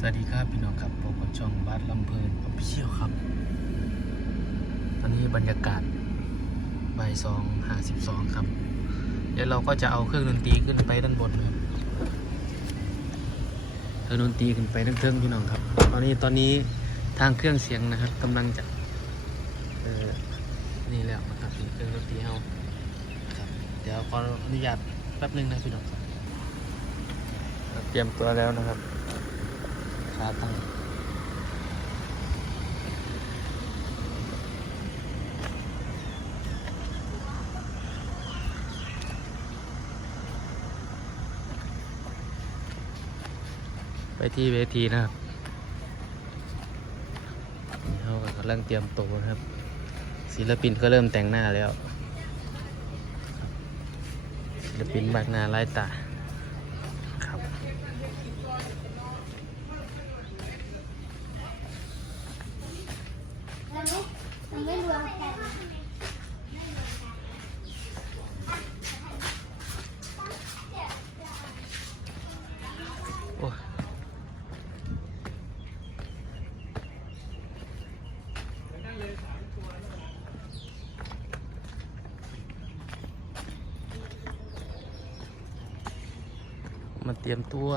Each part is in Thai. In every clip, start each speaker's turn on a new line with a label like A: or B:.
A: สวัสดีครับพี่น้องครับผมกับช่องบาสลำเพลินออฟฟิเชียลครับ ตอนนี้บรรยากาศบ่ายสองห้าสิบสองครับ เดี๋ยวเราก็จะเอาเครื่องดนตรีขึ้นไปด้านบนครับเครื่องดนตรีขึ้นไปด้านเทิงพี่น้องครับ ตอนนี้ตอนนี้ทางเครื่องเสียงนะครับกำลังจะเออนี่แล้วนะครับนี่เครื่องดนตรีเฮาครับ เดี๋ยวขออนุญาตแป๊บนึงนะพี่น้องเตรียมตัวแล้วนะครับ ขาตั้งไปที่เวทีนะครับเขากำลังเตรียมตัวนะครับ ศิลปินก็เริ่มแต่งหน้าแล้ว ศิลปินบักหน้าไล่ตาครับ
B: มันไม่รวมกัน
A: โอ้ยมาเตรียมตัว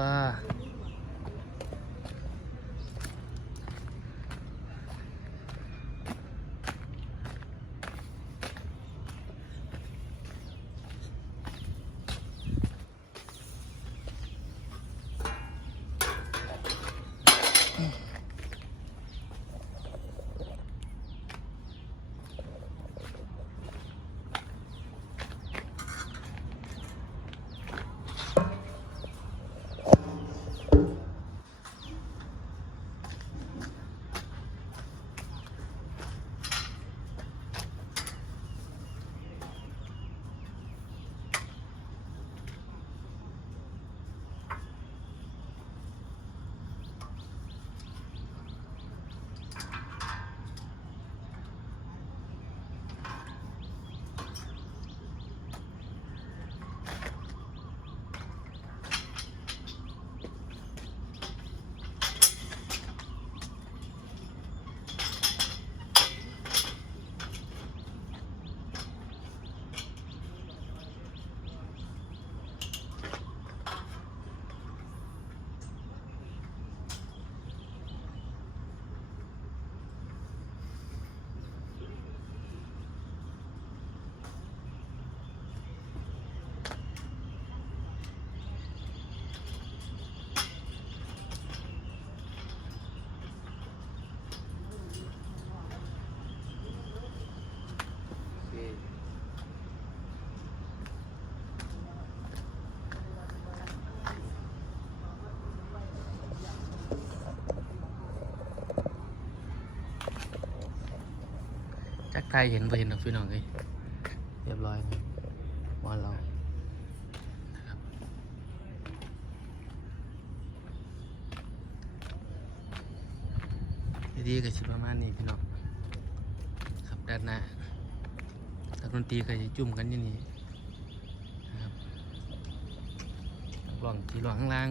A: ไทยเห็นไปเห็นหรอกพี่น้องเลยเรียบร้อยวันเรานะครับดีๆก็ชิประมาณนี้พี่น้องครับด้านหน้านักดนตรีก็จะจุ่มกันที่นี่นะครับนักร้องที่ร้องข้างล่าง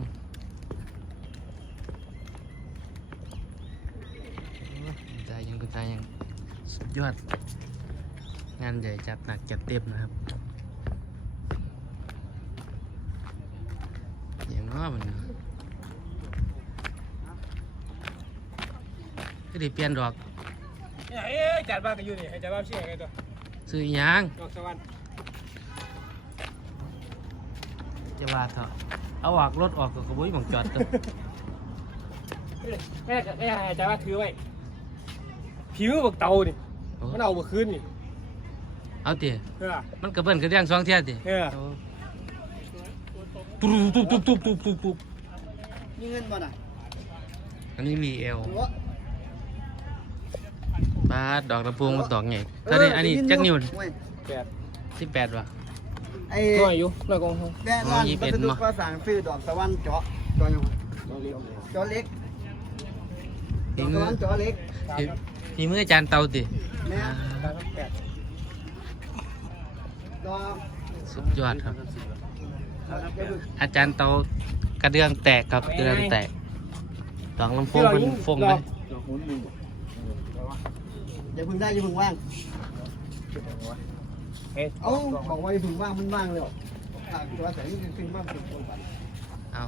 A: โอ้ยคุณตายังคุณตายัง สุดยอด งานใหญ่จัดหนักจัดเต็มนะครับอย่างน้อมันก็ได้เปลี่ยนดอก
C: เนี่ยเอ๊ะจัดบ้านกันอยู่นี่ให้จัดบ้านเชี่ยไงตัว
A: ซื้ออิหยัง
C: ดอกสวรรค์
A: จะว่าเถอะเอาออกรถออกก็กระบุยหมองจอดตัว
C: แม่แม่ให้จัดบ้านถือไว้ ผิวบักเตานี่
A: โอ้
C: มันเอาบักคืนนี่
A: เอาเตี๋ย
C: เออ
A: มันกระเบิ้นกระเดียงสองเที่ยเตี๋ย
C: เออ
A: ตุ๊บตุ๊บตุ๊บตุ๊บตุ๊บตุ๊บตุ๊บ
D: มีเงินบ่น่ะ
A: อันนี้มีเอล
D: หัว
A: ปาดดอกลำโพงมันดอกใหญ่ถ้าได้อันนี้จักนิ้ว
D: โอ้ย
C: แปด
A: สิบแปดวะ
D: ไอ้
C: น้อยอยู่น้อยกว่าของ
D: แม่ร้าน
A: อ๋อยี่สิบ
D: วั
A: เอ็ด
D: สดุ
A: เนอะ
D: ก่อสร้างซื้อดอกสวรรค์เจาะเจาะยังเจาะเล็ก ดอกสวรรค์เจาะเล็ก
A: พี่ พี่มืออาจารย์เตาติ
D: แม่
C: ตามแปด
D: ดอก
A: สุดยอดครับ
D: ดอกจะบึก
A: อาจารย์เตากระเดื่องแตกครับกระเดื่องแตกดอกลำโพงเป็นฟงเลย
C: ดอกหุ่นหนึ่ง
D: อย่าเพึ่งได้อย่าเพึ่งว่าง
C: เฮ้ย
D: เอ้าบอกว่าอย่าเพึ่งว่างมันว่างเลยเหรออ่าตัวแสงนี่ขึ้นบ้างขึ้นบ้าง
A: เอา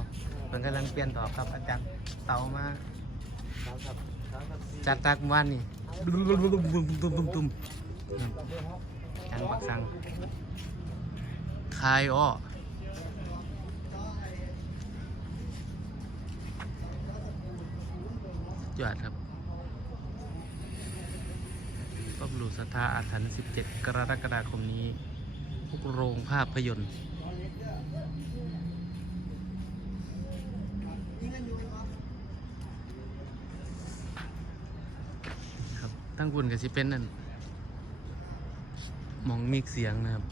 A: มันกำลังเปลี่ยนดอกครับอาจารย์เตามา จัดตักวานนี่ตุ้มตุ้มตุ้มตุ้มตุ้มตุ้มตุ้มอาจารปักสังคายอ้อยอดครับก็บลูสถาอาถรรพ์17 กรกฎาคมนี้ทุกโรงภาพยนตร์ ทั้งบุญกับสิเป็นนั่นมองมีเสียงนะครับ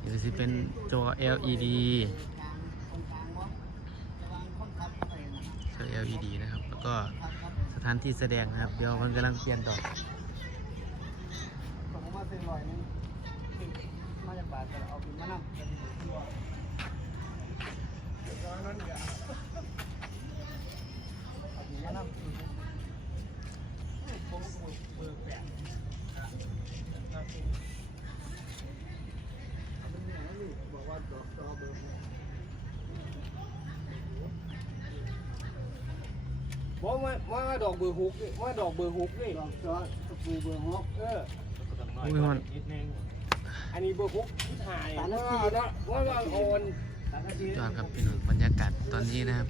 A: เดี๋ยวสิเป็นจอ LED จอ LED นะครับ แล้วก็สถานที่แสดงนะครับ เดี๋ยวมันกำลังเปลี่ยนดอก
D: ผมมาซื้อลอยนึงมาจากบาทเอาขึ้นมานั่งเอาขึ้นมานั่ง บอกว่าดอกจอเบอร์
C: ว่าว่าว่าดอกเบอร์ฮุกนี่ว่าดอกเบอร์ฮุกนี่
D: ดอกจอตะปูเบอร์หก
C: เออ
A: อุ้ยมัน
C: อันนี้เบอร์ฮุกที่ถ่ายว่าเนาะว่าว่าโอน
D: สามนาที
A: จอดครับพี่น้องบรรยากาศตอนนี้นะครับ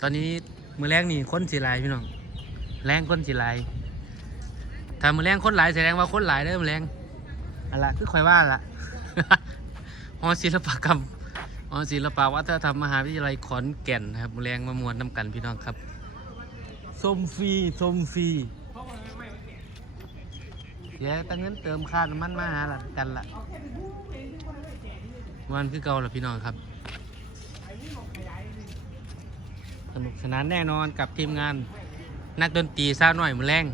A: ตอนนี้มือแรงนี่คนสีลายพี่น้องแรงคนสีลายถ้ามือแรงคนหลายแสดงว่าคนหลายเด้อมือแรง อะไรคือคอยว่าละหอศิลปกรรมหอศิลปวัฒนธรรมมหาวิทยาลัยขอนแก่นนะครับมือแรงมามวนน้ำกันพี่น้องครับชมฟรีชมฟรีเดี๋ยวตั้งเงินเติมค่าน้ำมันมาหาละกันละวันคือเก่าละพี่น้องครับสนุกสนานแน่นอนกับทีมงานนักดนตรีซาวหน่อยมือแรง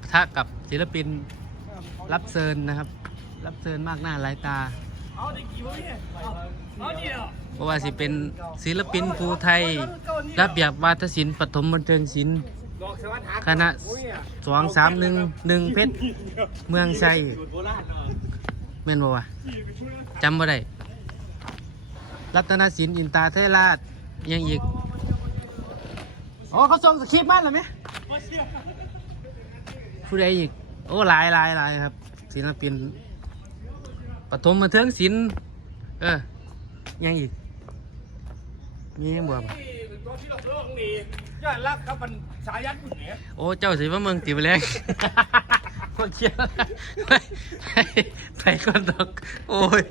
A: ปะทะกับศิลปินรับเชิญนะครับ รับเชิญมากหน้าหลายตา
C: เอาด็กกี่วะเนี่ยเอาเดียว
A: เพราะว่าสิเป็นศิลปินภูไทยระเบียบวาทศิลป์ปฐมบันเทิงศิลป์คณะสองสามหนึ่งหนึ่งเพชรเมืองชัย
C: เม่
A: นบ่วะจำบ่ได้รัตนศิลป์อินตาเทราชยังอีกอ๋อเขาส่งสคริปต์มาแล้วไหมผู้ใดอีก โอ้หลายหลายหลายครับศิลปิน ปฐมบันเทิงศิลป์เออยังอีก มียังบ่บ่
C: นี่เป็นตัวที่หลอกโลกนี่ยอดรักครับมันสายันบุญเนี่ย
A: โอ้ เจ้าสิว่าเมืองตีไปแรงคนเชียร์ไปไปไปก่อนดอก โอ้ย